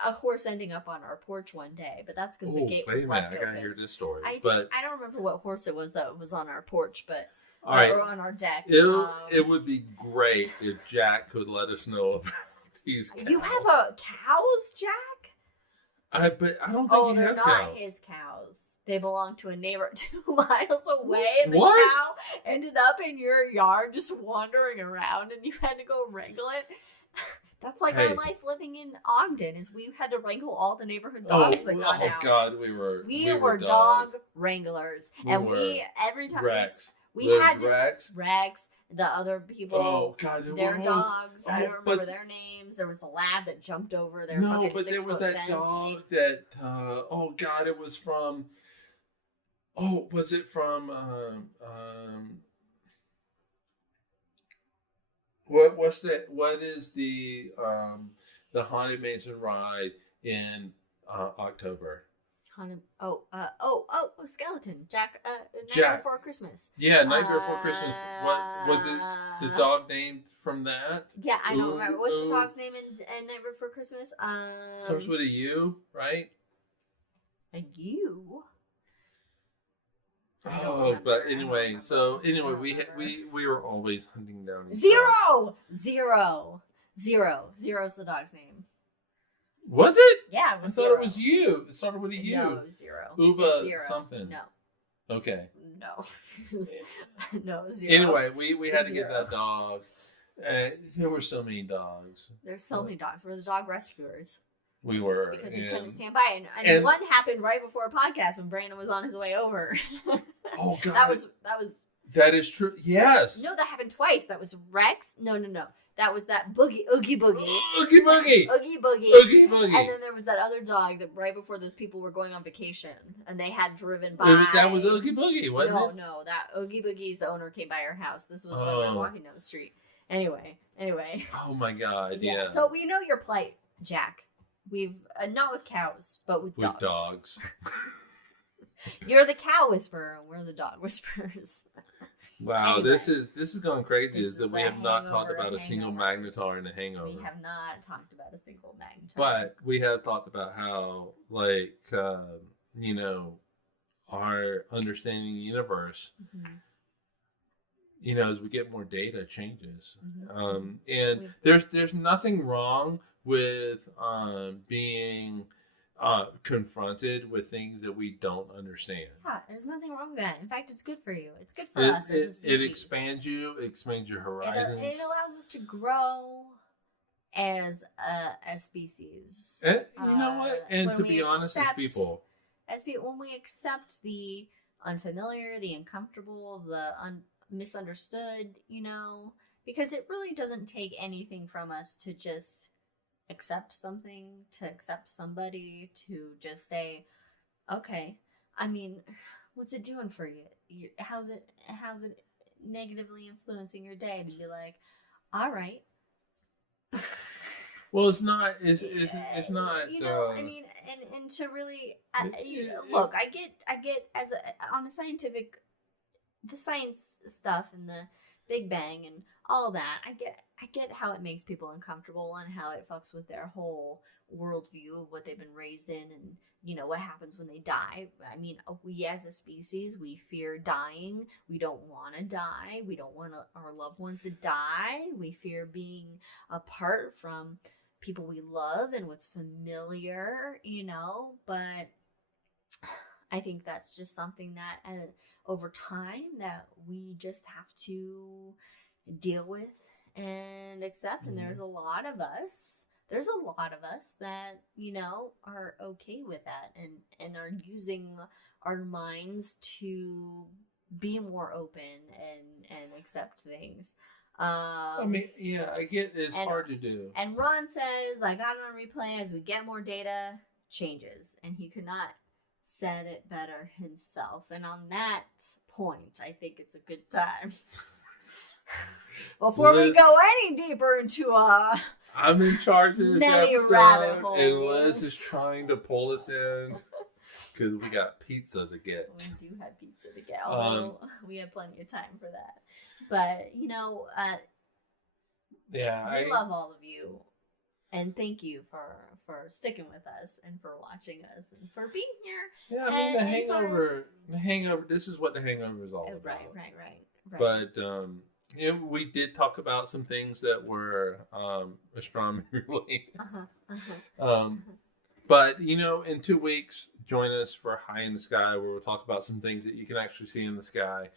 a horse ending up on our porch one day, but that's because the gate was left open. I gotta hear this story. I don't remember what horse it was that was on our porch, but or on our deck. It would be great if Jack could let us know about these cows. You have cows, Jack? But I don't think he has cows. They're not his cows. They belong to a neighbor 2 miles away, and the What? cow ended up in your yard just wandering around, and you had to go wrangle it. That's like our life living in Ogden, is we had to wrangle all the neighborhood dogs that got out. Oh God, we were dog wranglers, every time Rex. we had Rex. the other people. Oh God, their dogs. I don't remember their names. There was the lab that jumped over their fucking 6-foot fence. there was that dog that. Oh God, it was from. Oh, was it from? What's that? What is the Haunted Mansion ride in October? Skeleton. Jack. Jack. Before Christmas. Yeah, Night Before Christmas. What was it? The dog named from that? Yeah, I don't remember. What's the dog's name in Night Before Christmas? Starts with a U, right? A U. Oh, but anyway, we were always hunting down Zero. Zero's the dog's name. Was it? Yeah, it was I thought it was you. It started with a U. No, it was Zero. Uba Zero. something. No. Okay. No. No, Zero. Anyway, we had to get that dog. There were so many dogs. There's so many dogs. We're the dog rescuers. We were. Because we couldn't stand by. And one happened right before a podcast when Brandon was on his way over. Oh, God. That is true. Yes. No, that happened twice. That was Rex. No. That was that Oogie Boogie. Oogie Boogie. Oogie Boogie. Oogie Boogie. And then there was that other dog that right before those people were going on vacation and they had driven by. That was Oogie Boogie, wasn't it? No. That Oogie Boogie's owner came by our house. This was when we were walking down the street. Anyway. Oh my God, yeah. So we know your plight, Jack. We've, not with cows, but with dogs. With dogs. You're the cow whisperer and we're the dog whisperers. Wow, anyway, this is going crazy. Is that we have not talked about a single Hangovers. magnetar in a Hangover. We have not talked about a single magnetar. But we have talked about how, like, our understanding of the universe, as we get more data, changes. And there's nothing wrong with being confronted with things that we don't understand. Yeah, there's nothing wrong with that. In fact, it's good for you. It's good for us as a species. It expands you. It expands your horizons. It allows us to grow as a species. And, you know what? And to be honest, as people, when we accept the unfamiliar, the uncomfortable, the misunderstood, because it really doesn't take anything from us to just accept something, to accept somebody, to just say, okay, I mean, what's it doing for you? How's it negatively influencing your day to be like, all right. Well, it's not. It's not. You know, I mean, and to really look, I get as on a scientific, the science stuff and the Big Bang and all that. I get how it makes people uncomfortable and how it fucks with their whole worldview of what they've been raised in, and you know what happens when they die. I mean, we as a species, we fear dying. We don't want to die. We don't want our loved ones to die. We fear being apart from people we love and what's familiar, you know. But I think that's just something that over time that we just have to deal with and accept. And there's a lot of us that, you know, are okay with that and are using our minds to be more open and accept things. I mean, yeah, I get it's hard to do. And Ron says, I got it on replay, as we get more data, changes. And he could not said it better himself. And on that point, I think it's a good time. Before we go any deeper into I'm in charge of this episode, and Liz is trying to pull us in because we got pizza to get. We do have pizza to get, although we have plenty of time for that. But, you know, we love all of you. And thank you for sticking with us and for watching us and for being here. Yeah, I mean, the Hangover, this is what the Hangover is all about. Right. But, yeah, we did talk about some things that were astronomy related. But, you know, in 2 weeks, join us for High in the Sky, where we'll talk about some things that you can actually see in the sky.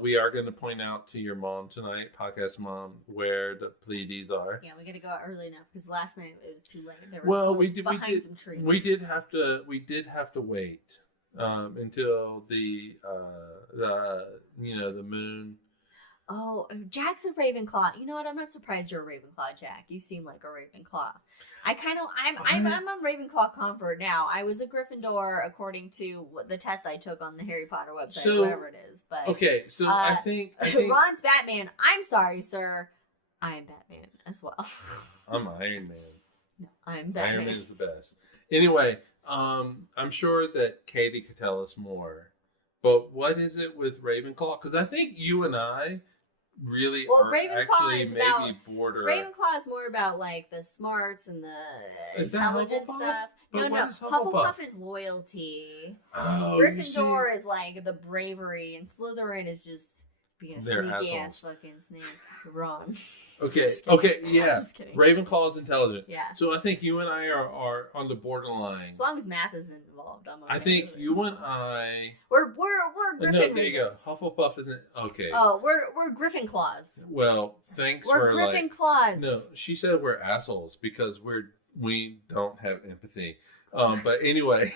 We are going to point out to your mom tonight, podcast mom, where the Pleiades are. Yeah, we got to go out early enough because last night it was too late. They were we did some trees. We did have to wait until the moon. Oh, Jack's a Ravenclaw. You know what? I'm not surprised you're a Ravenclaw, Jack. You seem like a Ravenclaw. I'm a Ravenclaw convert now. I was a Gryffindor according to the test I took on the Harry Potter website, whatever it is. But okay, so I think Ron's Batman. I'm sorry, sir. I am Batman as well. I'm Iron Man. No, I'm Batman. Iron Man is the best. Anyway, I'm sure that Katie could tell us more. But what is it with Ravenclaw? Because I think you and I really are actually maybe border. Ravenclaw is more about like the smarts and the intelligent stuff. But No. Hufflepuff is loyalty. Oh, Gryffindor is like the bravery, and Slytherin is just being a sneaky ass fucking snake. Wrong. Okay, yeah. Just kidding. Ravenclaw is intelligent. Yeah. So I think you and I are on the borderline. As long as math isn't involved, I'm okay. I think you and I. We're Griffin. No, there you go. Hufflepuff isn't okay. Oh, we're Griffin claws. Well, thanks we're for Griffin claws. No, she said we're assholes because we don't have empathy. But anyway,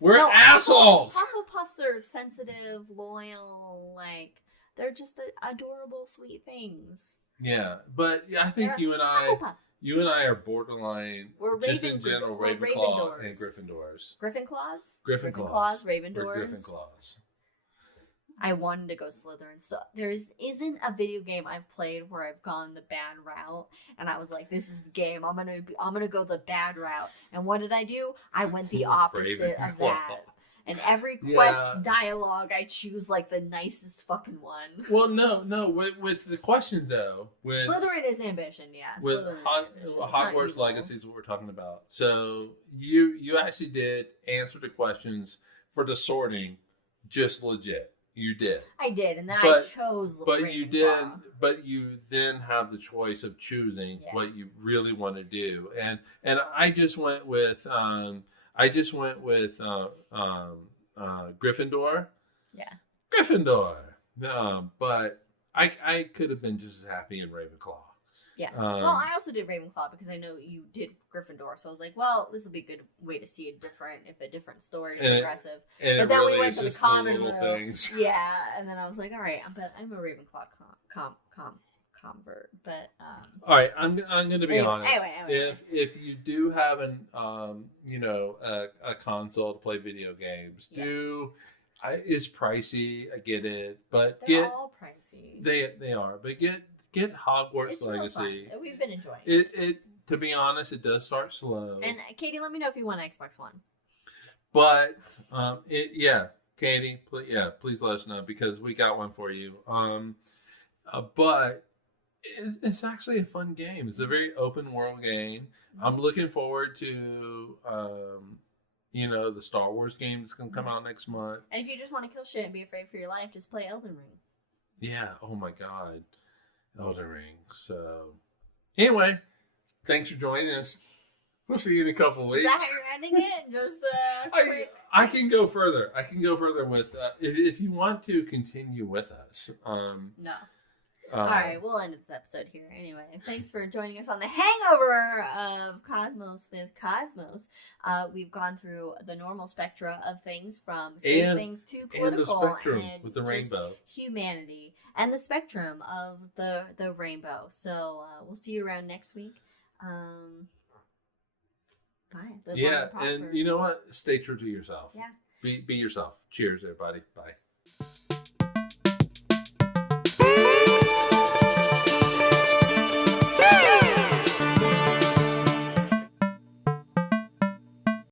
we're assholes. Hufflepuffs are sensitive, loyal, like they're just adorable, sweet things. Yeah, but I think you and I are borderline. We're just in general Ravenclaw and Gryffindors. Gryffindors, Ravenclaws, Ravendors. We're Gryffindors. I wanted to go Slytherin. So there isn't a video game I've played where I've gone the bad route, and I was like, "This is the game. I'm gonna go the bad route." And what did I do? I went the opposite of that. And every quest dialogue, I choose like the nicest fucking one. Well, no. With the question though, with Slytherin is ambition, yeah. With Hogwarts Legacy is what we're talking about. So you actually did answer the questions for the sorting, just legit. You did. I did, and then I chose. But you then have the choice of choosing what you really want to do, and I just went with. Gryffindor. Yeah. Gryffindor. But I could have been just as happy in Ravenclaw. Yeah. Well, I also did Ravenclaw because I know you did Gryffindor, so I was like, well, this will be a good way to see a different story, progressive. But then really we went to the common little route. things. Yeah, and then I was like, all right, but I'm a Ravenclaw convert. But all right, I'm going to be honest. Anyway. If you do have an a console to play video games, it's pricey. I get it, but they're all pricey. They are, but get Hogwarts it's Legacy. Fun. We've been enjoying it. To be honest, it does start slow. And Katie, let me know if you want an Xbox One. But Katie, please let us know because we got one for you. But it's actually a fun game. It's a very open world game. I'm looking forward to the Star Wars game that's gonna come out next month. And if you just want to kill shit and be afraid for your life, just play Elden Ring. Yeah. Oh my God, Elden Ring. So anyway, thanks for joining us. We'll see you in a couple of weeks. Is that how you're ending it? Just quick. I can go further. I can go further with if you want to continue with us. No. All right, we'll end this episode here. Anyway, thanks for joining us on the Hangover of Cosmos with Cosmos. We've gone through the normal spectra of things from space things to political and the spectrum with the rainbow, humanity, and the spectrum of the rainbow. So we'll see you around next week. Bye. And you know what? Stay true to yourself. Yeah. Be yourself. Cheers, everybody. Bye.